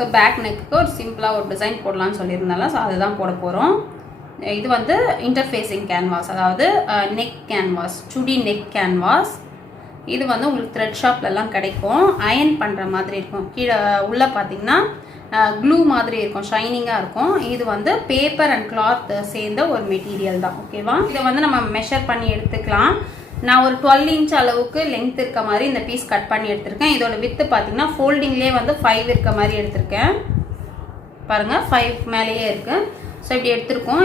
So back neck ஒரு சிம்பிளாக ஒரு டிசைன் போடலான்னு சொல்லியிருந்தால, ஸோ அதுதான் போட போகிறோம். இது வந்து இன்டர்ஃபேஸிங் கேன்வாஸ், அதாவது நெக் கேன்வாஸ், சுடி நெக் கேன்வாஸ். இது வந்து உங்களுக்கு த்ரெட் ஷாப்லலாம் கிடைக்கும். அயன் பண்ணுற மாதிரி இருக்கும். கீழே உள்ளே பார்த்தீங்கன்னா க்ளூ மாதிரி இருக்கும், ஷைனிங்காக இருக்கும். இது வந்து பேப்பர் அண்ட் கிளாத் சேர்ந்த ஒரு மெட்டீரியல் தான். ஓகேவா? இதை வந்து நம்ம மெஷர் பண்ணி எடுத்துக்கலாம். நான் ஒரு 12 இன்ச் அளவுக்கு லென்த் இருக்க மாதிரி இந்த பீஸ் கட் பண்ணி எடுத்திருக்கேன். இதோட வித்து பார்த்தீங்கன்னா ஃபோல்டிங்லேயே வந்து 5 இருக்க மாதிரி எடுத்திருக்கேன். பாருங்கள், 5 மேலேயே இருக்குது. ஸோ இப்படி எடுத்திருக்கோம்.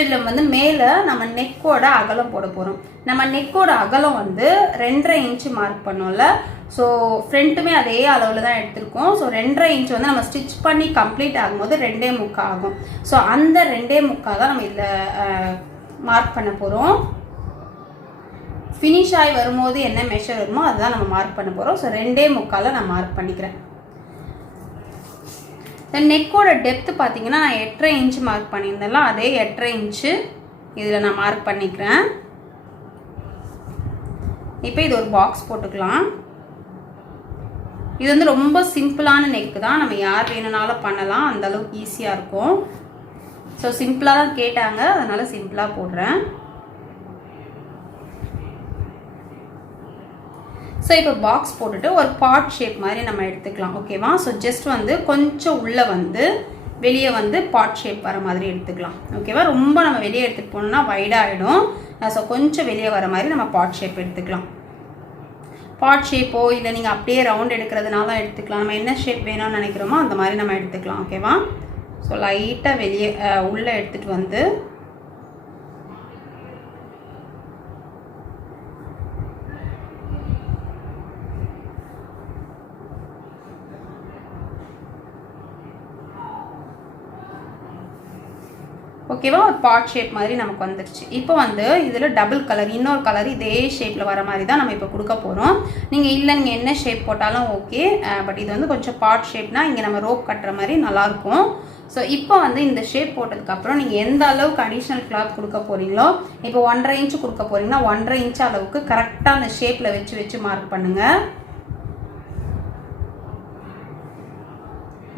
இதில் வந்து மேலே நம்ம நெக்கோட அகலம் போட போகிறோம். நம்ம நெக்கோட அகலம் வந்து 2.5 இன்ச்சு மார்க் பண்ணோம்ல. ஸோ ஃப்ரண்ட்டுமே அதே அளவில் தான் எடுத்திருக்கோம். ஸோ 2.5 இன்ச் வந்து நம்ம ஸ்டிச் பண்ணி கம்ப்ளீட் ஆகும்போது 2.25 ஆகும். ஸோ அந்த 2.25 தான் நம்ம இதில் மார்க் பண்ண போகிறோம். ஃபினிஷ் ஆகி வரும்போது என்ன மெஷர் வருமோ அதுதான் நம்ம மார்க் பண்ண போகிறோம். ஸோ 2.25 நான் மார்க் பண்ணிக்கிறேன். நெக்கோட டெப்த்து பார்த்தீங்கன்னா நான் 8.5 இன்ச்சு மார்க் பண்ணியிருந்தேன்ல, அதே 8.5 இன்ச்சு இதில் நான் மார்க் பண்ணிக்கிறேன். இப்போ இது ஒரு பாக்ஸ் போட்டுக்கலாம். இது வந்து ரொம்ப சிம்பிளான நெக்கு தான், நம்ம யார் வேணும்னாலும் பண்ணலாம், அந்தளவுக்கு ஈஸியாக இருக்கும். ஸோ சிம்பிளாக தான் கேட்டாங்க, அதனால் சிம்பிளாக போடுறேன். ஸோ இப்போ பாக்ஸ் போட்டுட்டு ஒரு பாட் ஷேப் மாதிரி நம்ம எடுத்துக்கலாம். ஓகேவா? ஸோ ஜஸ்ட் வந்து கொஞ்சம் உள்ளே வந்து வெளியே வந்து பாட் ஷேப் வர மாதிரி எடுத்துக்கலாம். ஓகேவா? ரொம்ப நம்ம வெளியே எடுத்துகிட்டு போனோம்னா வைடாக ஆகிடும். ஸோ கொஞ்சம் வெளியே வர மாதிரி நம்ம பாட் ஷேப் எடுத்துக்கலாம். பாட் ஷேப்போ இல்லை நீங்கள் அப்படியே ரவுண்ட் எடுக்கிறதுனால எடுத்துக்கலாம். நம்ம என்ன ஷேப் வேணும்னு நினைக்கிறோமோ அந்த மாதிரி நம்ம எடுத்துக்கலாம். ஓகேவா? ஸோ லைட்டாக வெளியே உள்ளே எடுத்துகிட்டு வந்து ஓகேவா, ஒரு பாட் ஷேப் மாதிரி நமக்கு வந்துடுச்சு. இப்போ வந்து இதில் டபுள் கலர், இன்னொரு கலர் இதே ஷேப்பில் வர மாதிரி தான் நம்ம இப்போ கொடுக்க போகிறோம். நீங்கள் நீங்கள் என்ன ஷேப் போட்டாலும் ஓகே, பட் இது வந்து கொஞ்சம் பாட் ஷேப்னால் இங்கே நம்ம ரோப் கட்டுற மாதிரி நல்லாயிருக்கும். ஸோ இப்போ வந்து இந்த ஷேப் போட்டதுக்கப்புறம் நீங்கள் எந்த அளவுக்கு அடிஷ்னல் கிளாத் கொடுக்க போகிறீங்களோ, இப்போ 1.5 இன்ச்சு கொடுக்க போகிறீங்கன்னா 1.5 இன்ச் அளவுக்கு கரெக்டாக அந்த ஷேப்பில் வச்சு மார்க் பண்ணுங்கள்.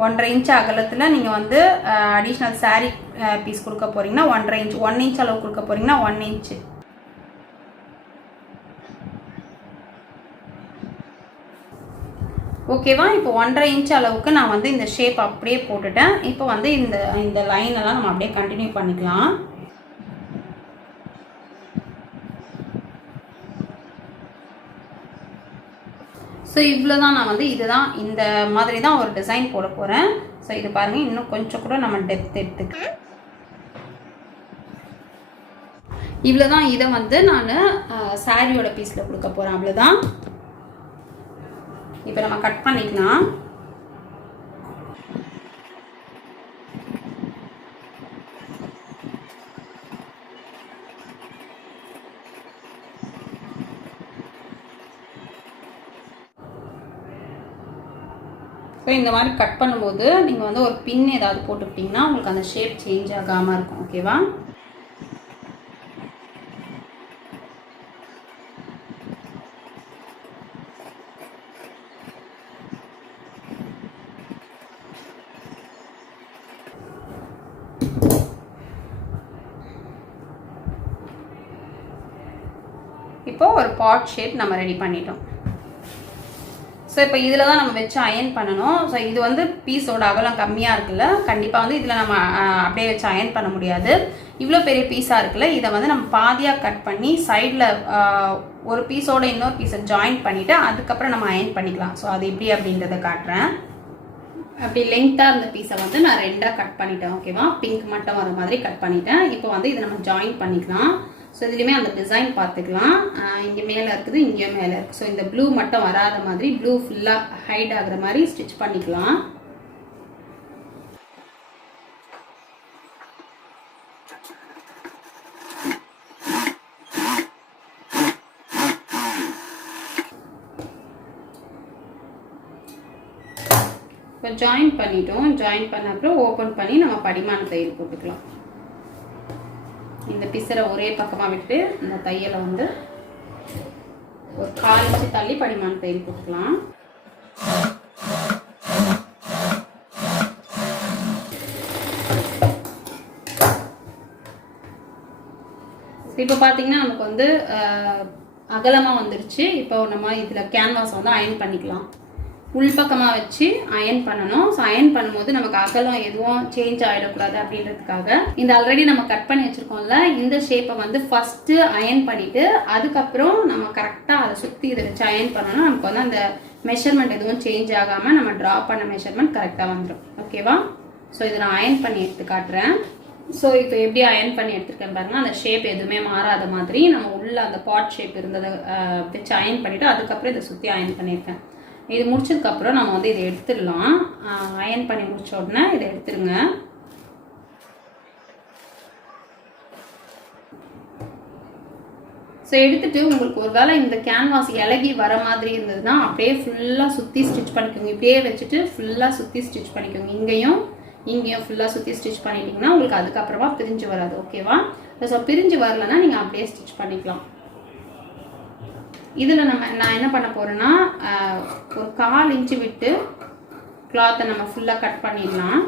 1.5 இன்ச் அகலத்தில் நீங்கள் வந்து அடிஷ்னல் சாரீ பீஸ் கொடுக்க போகிறீங்கன்னா 1.5 இன்ச், 1 இன்ச் அளவு கொடுக்க போகிறீங்கன்னா 1 இன்ச்சு. ஓகேவா? இப்போ 1.5 இன்ச் அளவுக்கு நான் வந்து இந்த ஷேப் அப்படியே போட்டுட்டேன். இப்போ வந்து இந்த லைனெல்லாம் நம்ம அப்படியே கண்டினியூ பண்ணிக்கலாம். ஸோ இவ்வளோ தான், நான் வந்து இதுதான் இந்த மாதிரி தான் ஒரு டிசைன் போட போகிறேன். ஸோ இது பாருங்கள், இன்னும் கொஞ்சம் கூட நம்ம டெப்த் எடுத்துக்கலாம். இவ்வளோ தான். இதை வந்து நான் சாரியோட பீஸில் கொடுக்க போகிறேன். அவ்வளோதான். இப்போ நம்ம கட் பண்ணிக்கலாம். ஸோ இந்த மாதிரி கட் பண்ணும்போது நீங்கள் வந்து ஒரு பின் ஏதாவது போட்டுக்கிட்டிங்கன்னா உங்களுக்கு அந்த ஷேப் சேஞ்ச் ஆகாமல் இருக்கும். ஓகேவா? இப்போ ஒரு பாட் ஷேப் நம்ம ரெடி பண்ணிட்டோம். ஸோ இப்போ இதில் தான் நம்ம வச்சு அயன் பண்ணணும். ஸோ இது வந்து பீஸோட அகலம் கம்மியாக இருக்குல்ல, கண்டிப்பாக வந்து இதில் நம்ம அப்படியே வச்சு அயன் பண்ண முடியாது. இவ்வளோ பெரிய பீஸாக இருக்குல்ல, இதை வந்து நம்ம பாதியாக கட் பண்ணி சைடில் ஒரு பீஸோட இன்னொரு பீஸை ஜாயின் பண்ணிவிட்டு அதுக்கப்புறம் நம்ம அயன் பண்ணிக்கலாம். ஸோ அது எப்படி அப்படின்றத காட்டுறேன். அப்படி லென்த்தாக இருந்த பீஸை வந்து நான் 2ஆக கட் பண்ணிட்டேன். ஓகேவா? பிங்க் மட்டும் வர மாதிரி கட் பண்ணிட்டேன். இப்போ வந்து இதை நம்ம ஜாயின் பண்ணிக்கலாம். ஸோ இதுலேயுமே அந்த டிசைன் பார்த்துக்கலாம். இங்கே மேலே இருக்குது, இங்கேயும் மேலே இருக்குது. ஸோ இந்த ப்ளூ மட்டும் வராத மாதிரி, ப்ளூ ஃபுல்லாக ஹைட் ஆகிற மாதிரி ஸ்டிச் பண்ணிக்கலாம். இப்போ ஜாயின் பண்ணிட்டோம். ஜாயின் பண்ண அப்புறம் ஓப்பன் பண்ணி நம்ம படிமான தையல் போட்டுக்கலாம். இந்த பிசரை ஒரே பக்கமாக விட்டு இந்த தையலை வந்து ஒரு 1/4 இன்ச்சு தள்ளி படிமான தையல் போட்டுக்கலாம். இப்போ பார்த்தீங்கன்னா நமக்கு வந்து அகலமாக வந்துருச்சு. இப்போ நம்ம இதில் கேன்வாஸ் வந்து அயன் பண்ணிக்கலாம். உள்பக்கமாக வச்சு அயன் பண்ணணும். ஸோ அயன் பண்ணும்போது நமக்கு அகலம் எதுவும் சேஞ்ச் ஆகிடக்கூடாது அப்படின்றதுக்காக இந்த ஆல்ரெடி நம்ம கட் பண்ணி வச்சுருக்கோம்ல, இந்த ஷேப்பை வந்து ஃபஸ்ட்டு அயன் பண்ணிவிட்டு அதுக்கப்புறம் நம்ம கரெக்டாக அதை சுற்றி இதை வச்சு அயன் பண்ணணும். நமக்கு வந்து அந்த மெஷர்மெண்ட் எதுவும் சேஞ்ச் ஆகாமல் நம்ம ட்ரா பண்ண மெஷர்மெண்ட் கரெக்டாக வந்துடும். ஓகேவா? ஸோ இதை நான் அயன் பண்ணி எடுத்து காட்டுறேன். ஸோ இப்போ எப்படி அயன் பண்ணி எடுத்துருக்கேன் பாருங்கள். அந்த ஷேப் எதுவுமே மாறாத மாதிரி நம்ம உள்ள அந்த பாட் ஷேப் இருந்ததை வச்சு அயன் பண்ணிவிட்டு அதுக்கப்புறம் இதை சுற்றி அயன் பண்ணியிருக்கேன். இது முடிச்சதுக்கப்புறம் நம்ம வந்து இதை எடுத்துடலாம். அயன் பண்ணி முடிச்ச உடனே இதை எடுத்துருங்க. ஸோ எடுத்துட்டு உங்களுக்கு ஒரு வேளை இந்த கேன்வாஸ் இலகி வர மாதிரி இருந்ததுன்னா அப்படியே ஃபுல்லாக சுற்றி ஸ்டிச் பண்ணிக்கோங்க. இப்படியே வச்சுட்டு ஃபுல்லாக சுற்றி ஸ்டிச் பண்ணிக்கோங்க. இங்கேயும் ஃபுல்லாக சுற்றி ஸ்டிச் பண்ணிட்டீங்கன்னா உங்களுக்கு அதுக்கப்புறமா பிரிஞ்சு வராது. ஓகேவா? ஸோ பிரிஞ்சு வரலன்னா நீங்கள் அப்படியே ஸ்டிச் பண்ணிக்கலாம். இதில் நான் என்ன பண்ண போகிறேன்னா ஒரு 1/4 இன்ச்சு விட்டு கிளாத்தை நம்ம ஃபுல்லாக கட் பண்ணிடலாம்.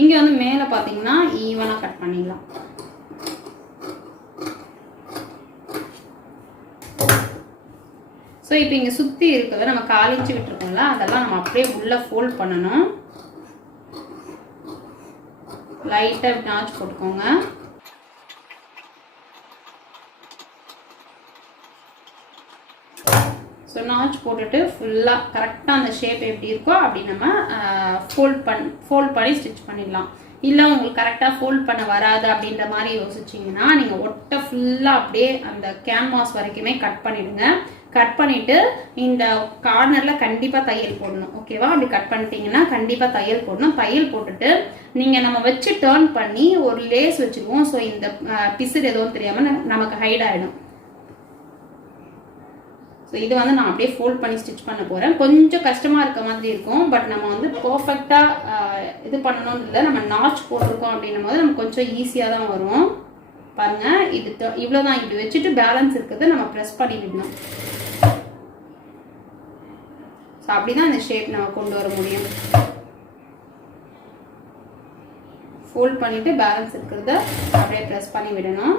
இங்கே வந்து மேலே பார்த்தீங்கன்னா ஈவனாக கட் பண்ணிடலாம். ஸோ இப்போ இங்கே சுற்றி இருக்கிறத நம்ம 1/4 இன்ச்சு விட்டுருக்கோம்ல, அதெல்லாம் நம்ம அப்படியே உள்ளே ஃபோல்ட் பண்ணணும். லைட்டாக நாச் போட்டுக்கோங்க. ஸோ நாச் போட்டுட்டு ஃபுல்லாக கரெக்டாக அந்த ஷேப் எப்படி இருக்கோ அப்படி நம்ம ஃபோல்ட் பண்ணி ஸ்டிச் பண்ணிடலாம். இல்லை உங்களுக்கு கரெக்டாக ஃபோல்ட் பண்ண வராது அப்படின்ற மாதிரி யோசிச்சிங்கன்னா நீங்கள் ஒட்டை ஃபுல்லாக அப்படியே அந்த கேன்வாஸ் வரைக்குமே கட் பண்ணிவிடுங்க. கட் பண்ணிவிட்டு இந்த கார்னரில் கண்டிப்பாக தையல் போடணும். ஓகேவா? அப்படி கட் பண்ணிட்டீங்கன்னா கண்டிப்பாக தையல் போடணும். தையல் போட்டுட்டு நீங்கள் நம்ம வச்சு டேர்ன் பண்ணி ஒரு லேஸ் வச்சுக்குவோம். ஸோ இந்த பிசுறு எதுவும் தெரியாமல் நமக்கு ஹைட் ஆகிடும். ஸோ இது வந்து நான் அப்படியே ஃபோல்ட் பண்ணி ஸ்டிச் பண்ண போகிறேன். கொஞ்சம் கஷ்டமாக இருக்க மாதிரி இருக்கும். பட் நம்ம வந்து பர்ஃபெக்டாக இது பண்ணணும்னு இல்லை. நம்ம நாச் போட்டிருக்கோம் அப்படின்னும் போது நமக்கு கொஞ்சம் ஈஸியாக தான் வரும். பாருங்கள், இது இவ்வளோதான். இப்படி வச்சுட்டு பேலன்ஸ் இருக்கிறத நம்ம ப்ரெஸ் பண்ணி விடணும். ஸோ அப்படி தான் இந்த ஷேப் நம்ம கொண்டு வர முடியும். ஃபோல்ட் பண்ணிவிட்டு பேலன்ஸ் இருக்கிறத அப்படியே ப்ரெஸ் பண்ணி விடணும்.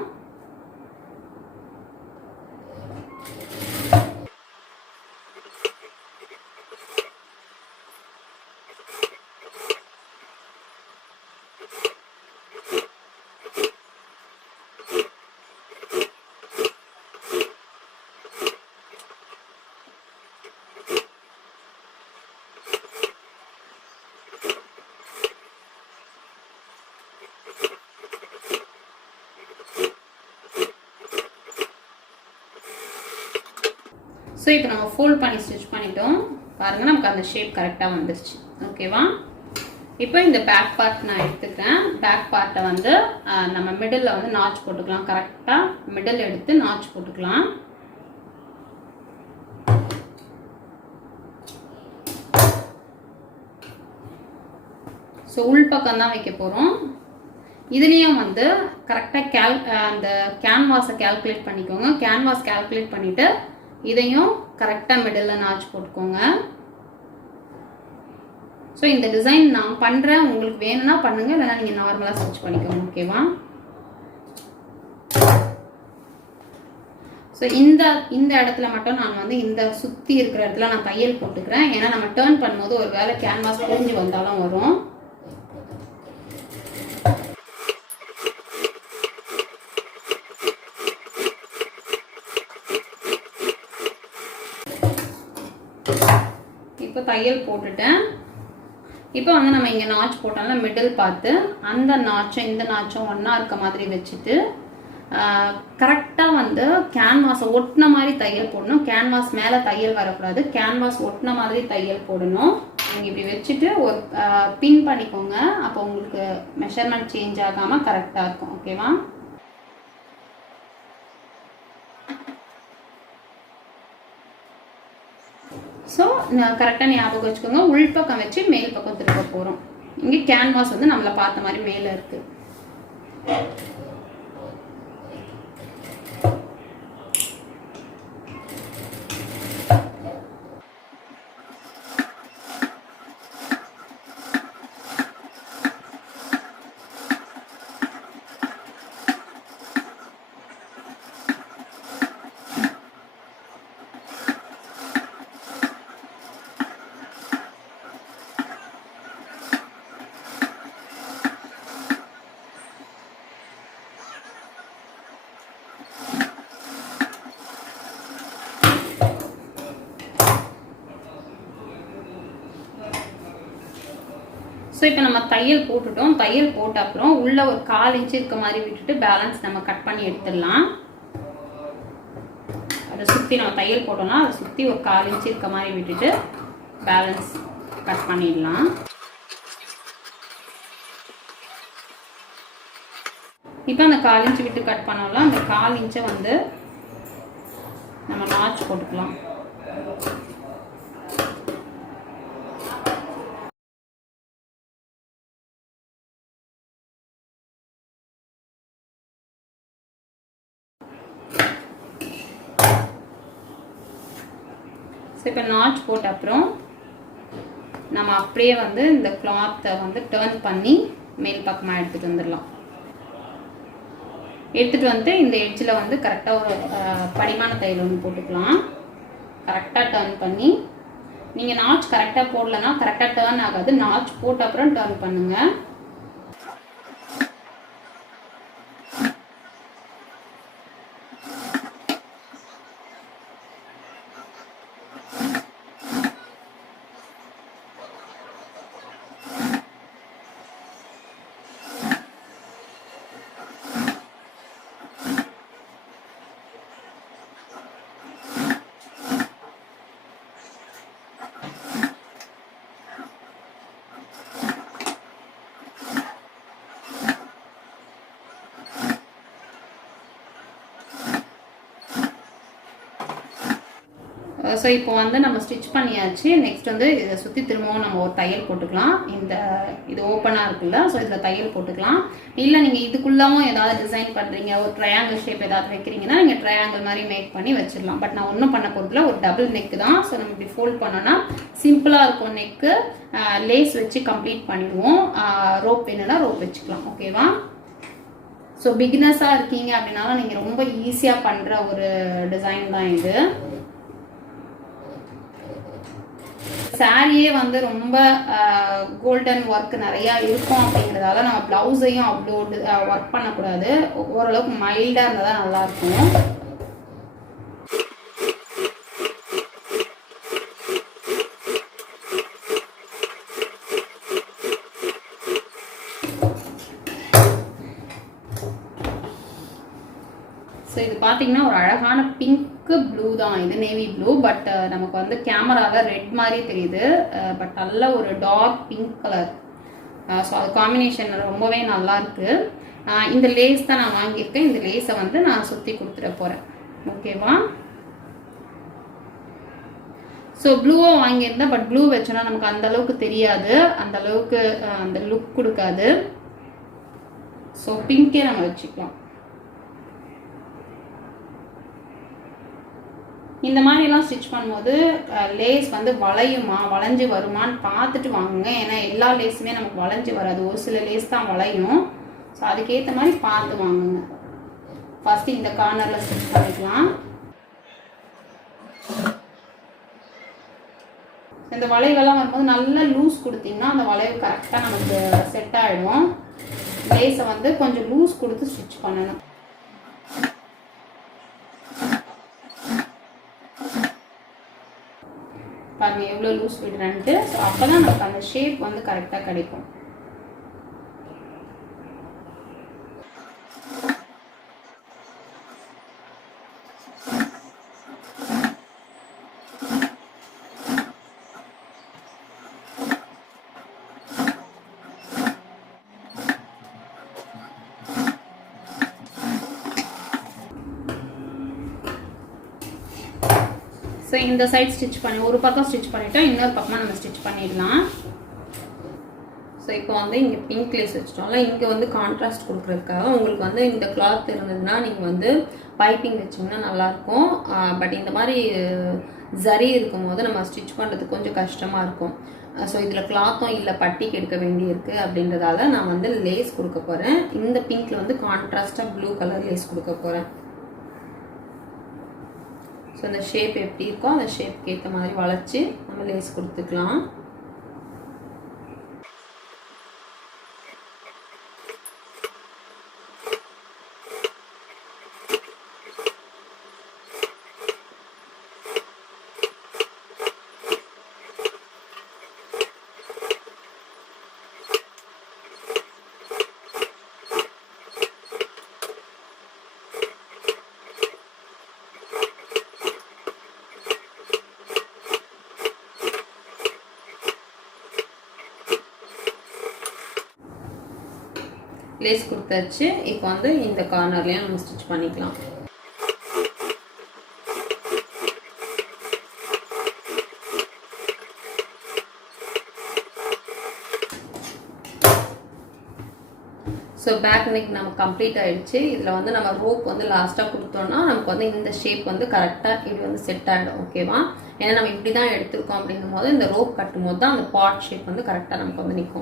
ஸோ இப்போ நம்ம ஃபோல்ட் பண்ணி ஸ்டிச் பண்ணிட்டோம். பாருங்கள், நமக்கு அந்த ஷேப் கரெக்டாக வந்துருச்சு. ஓகேவா? இப்போ இந்த பேக் பார்ட் நான் எடுத்துக்கிறேன். பேக் பார்ட்டை வந்து நம்ம மிடில் வந்து நாச் போட்டுக்கலாம். கரெக்டாக மிடில் எடுத்து நாச் போட்டுக்கலாம். ஸோ உள்பக்கம் தான் வைக்க போகிறோம். இதுலேயும் வந்து கரெக்டாக அந்த கேன்வாஸை கால்குலேட் பண்ணிக்கோங்க. கேன்வாஸ் கால்குலேட் பண்ணிவிட்டு இதையும் கரெக்டாக மிடில் நாச் போட்டுக்கோங்க. ஸோ இந்த டிசைன் நான் பண்ணுறேன். உங்களுக்கு வேணும்னா பண்ணுங்கள், இல்லைனா நீங்கள் நார்மலாக ஸ்டிச் பண்ணிக்கோங்க. ஓகேவா? ஸோ இந்த இடத்துல மட்டும் நான் வந்து இந்த சுற்றி இருக்கிற இடத்துல நான் தையல் போட்டுக்கிறேன். ஏன்னா நம்ம டேர்ன் பண்ணும்போது ஒரு வேளை கேன்வாஸ் புரிஞ்சு வந்தாலும் வரும். இப்போ தையல் போட்டுட்டேன். இப்போ வந்து நம்ம இங்கே நாச் போட்டோம்ல, மிடில் பார்த்து அந்த நாச்சும் இந்த நாச்சும் ஒன்றா இருக்க மாதிரி வச்சுட்டு கரெக்டாக வந்து கேன்வாஸை ஒட்டின மாதிரி தையல் போடணும். கேன்வாஸ் மேலே தையல் வரக்கூடாது. கேன்வாஸ் ஒட்டின மாதிரி தையல் போடணும். நீங்கள் இப்படி வச்சுட்டு ஒரு பின் பண்ணிக்கோங்க. அப்போ உங்களுக்கு மெஷர்மெண்ட் சேஞ்ச் ஆகாமல் கரெக்டாக இருக்கும். ஓகேவா? ஸோ கரெக்டாக ஞாபகம் வச்சுக்கோங்க. உள்பக்கம் வச்சு மேல் பக்கம் திருப்ப போகிறோம். இங்கே கேன்வாஸ் வந்து நம்மளை பார்த்த மாதிரி மேலே இருக்குது. ஸோ இப்போ நம்ம தையல் போட்டுட்டோம். தையல் போட்ட அப்புறம் உள்ள ஒரு 1/4 இன்ச் இருக்க மாதிரி விட்டுட்டு பேலன்ஸ் நம்ம கட் பண்ணி எடுத்துடலாம். அதை சுற்றி நம்ம தையல் போட்டோம்னா அதை சுற்றி ஒரு 1/4 இன்ச் இருக்க மாதிரி விட்டுட்டு பேலன்ஸ் கட் பண்ணிடலாம். இப்போ அந்த 1/4 இன்ச் விட்டு கட் பண்ணோம்ல, அந்த 1/4 இன்ச்சை வந்து நம்ம நாச் போட்டுக்கலாம். ஸோ இப்போ நாச் போட்ட அப்புறம் நம்ம அப்படியே வந்து இந்த கிளாத்தை வந்து டர்ன் பண்ணி மேல் பக்கமாக எடுத்துகிட்டு வந்துடலாம். எடுத்துகிட்டு வந்து இந்த எட்ஜில் வந்து கரெக்டாக ஒரு படிமான தையல் ஒன்று போட்டுக்கலாம். கரெக்டாக டர்ன் பண்ணி, நீங்கள் நாச் கரெக்டாக போடலன்னா கரெக்டாக டர்ன் ஆகாது. நாச் போட்ட அப்புறம் டர்ன் பண்ணுங்கள். ஸோ இப்போ வந்து நம்ம ஸ்டிச் பண்ணியாச்சு. நெக்ஸ்ட் வந்து இதை சுற்றி திரும்பவும் நம்ம ஒரு தையல் போட்டுக்கலாம். இது ஓப்பனாக இருக்குல்ல, ஸோ இதில் தையல் போட்டுக்கலாம். இல்லை நீங்கள் இதுக்குள்ளாவும் ஏதாவது டிசைன் பண்ணுறீங்க, ஒரு ட்ரையாங்கிள் ஷேப் ஏதாவது வைக்கிறீங்கன்னா நீங்கள் ட்ரையாங்கிள் மாதிரி மேக் பண்ணி வச்சிடலாம். பட் நான் ஒன்றும் பண்ண போகிறதுல ஒரு டபுள் நெக்கு தான். ஸோ நம்ம இப்படி ஃபோல்ட் பண்ணோன்னா சிம்பிளாக இருக்கும் நெக்கு. லேஸ் வச்சு கம்ப்ளீட் பண்ணிடுவோம். ரோப் வேணும்னா ரோப் வச்சுக்கலாம். ஓகேவா? ஸோ பிகினர்ஸாக இருக்கீங்க அப்படின்னாலும் நீங்கள் ரொம்ப ஈஸியாக பண்ணுற ஒரு டிசைன் தான் இது. சாரியே வந்து ரொம்ப கோல்டன் ஒர்க் நிறையா இருக்கும் அப்படிங்கிறதால நம்ம ப்ளவுஸையும் அவ்வளோ ஒர்க் பண்ணக்கூடாது. ஓரளவுக்கு மைல்டாக இருந்தால் தான் நல்லாயிருக்கும். ஸோ இது பார்த்தீங்கன்னா ஒரு அழகான பிங்க் ப்ளூ தான். இது நேவி ப்ளூ. பட் நமக்கு வந்து கேமராவில் ரெட் மாதிரி தெரியுது. பட் நல்ல ஒரு டார்க் பிங்க் கலர். ஸோ அது காம்பினேஷன் ரொம்பவே நல்லா இருக்கு. இந்த லேஸ் தான் நான் வாங்கியிருக்கேன். இந்த லேஸை வந்து நான் சுற்றி கொடுத்துட போகிறேன். ஓகேவா? ஸோ ப்ளூவாக வாங்கியிருந்தேன். பட் ப்ளூ வச்சோன்னா நமக்கு அந்த அளவுக்கு தெரியாது, அந்த அளவுக்கு அந்த லுக் கொடுக்காது. ஸோ பிங்கே நம்ம வச்சுக்கலாம். இந்த மாதிரிலாம் ஸ்டிச் பண்ணும்போது லேஸ் வந்து வளைஞ்சு வருமானு பார்த்துட்டு வாங்குங்க. ஏன்னா எல்லா லேஸுமே நமக்கு வளைஞ்சு வராது, ஒரு சில லேஸ் தான் வளையும். ஸோ அதுக்கேற்ற மாதிரி பார்த்து வாங்குங்க. ஃபஸ்ட்டு இந்த கார்னரில் ஸ்டிச் பண்ணிக்கலாம். இந்த வளைவெல்லாம் வரும்போது நல்லா லூஸ் கொடுத்தீங்கன்னா அந்த வளைவு கரெக்டாக நமக்கு செட் ஆகிடும். லேஸை வந்து கொஞ்சம் லூஸ் கொடுத்து ஸ்டிச் பண்ணணும். பாருங்க எவ்வளோ லூஸ் விடுறேன்ட்டு. ஸோ அப்போ தான் நமக்கு அந்த ஷேப் வந்து கரெக்டாக கிடைக்கும். ஸோ இந்த சைட் ஸ்டிச் பண்ணி ஒரு பக்கம் ஸ்டிச் பண்ணிவிட்டோம், இன்னொரு பக்கமாக நம்ம ஸ்டிச் பண்ணிடலாம். ஸோ இப்போ வந்து இங்கே பிங்க் லேஸ் வச்சிட்டோம்ல, இங்கே வந்து கான்ட்ராஸ்ட் கொடுக்குறதுக்காக உங்களுக்கு வந்து இந்த கிளாத் இருந்ததுன்னா நீங்கள் வந்து பைப்பிங் வச்சிங்கன்னா நல்லாயிருக்கும். பட் இந்த மாதிரி ஜரி இருக்கும் போது நம்ம ஸ்டிச் பண்ணுறதுக்கு கொஞ்சம் கஷ்டமாக இருக்கும். ஸோ இதில் கிளாத்தும் இல்லை, பட்டிக்கு எடுக்க வேண்டியிருக்கு. அப்படின்றதால நான் வந்து லேஸ் கொடுக்க போகிறேன். இந்த பிங்க்கில் வந்து கான்ட்ராஸ்டாக ப்ளூ கலர் லேஸ் கொடுக்க போகிறேன். ஸோ அந்த ஷேப் எப்படி இருக்கோ அந்த ஷேப்க்கு ஏற்ற மாதிரி வளைச்சி நம்ம லேஸ் கொடுத்துக்கலாம். லேஸ் கொடுத்தாச்சு. இப்போ வந்து இந்த கார்னர்லேயும் நம்ம ஸ்டிச் பண்ணிக்கலாம். ஸோ பேக் நெக் நம்ம கம்ப்ளீட் ஆகிடுச்சு. இதில் வந்து நம்ம ரோப் வந்து லாஸ்ட்டாக கொடுத்தோம்னா நமக்கு வந்து இந்த ஷேப் வந்து கரெக்டாக இப்படி வந்து செட் ஆகிடும். ஓகேவா? ஏன்னா நம்ம இப்படி தான் எடுத்திருக்கோம் அப்படிங்கும் போது இந்த ரோப் கட்டும் போது தான் அந்த பாட் ஷேப் வந்து கரெக்டாக நமக்கு வந்து நிற்கும்.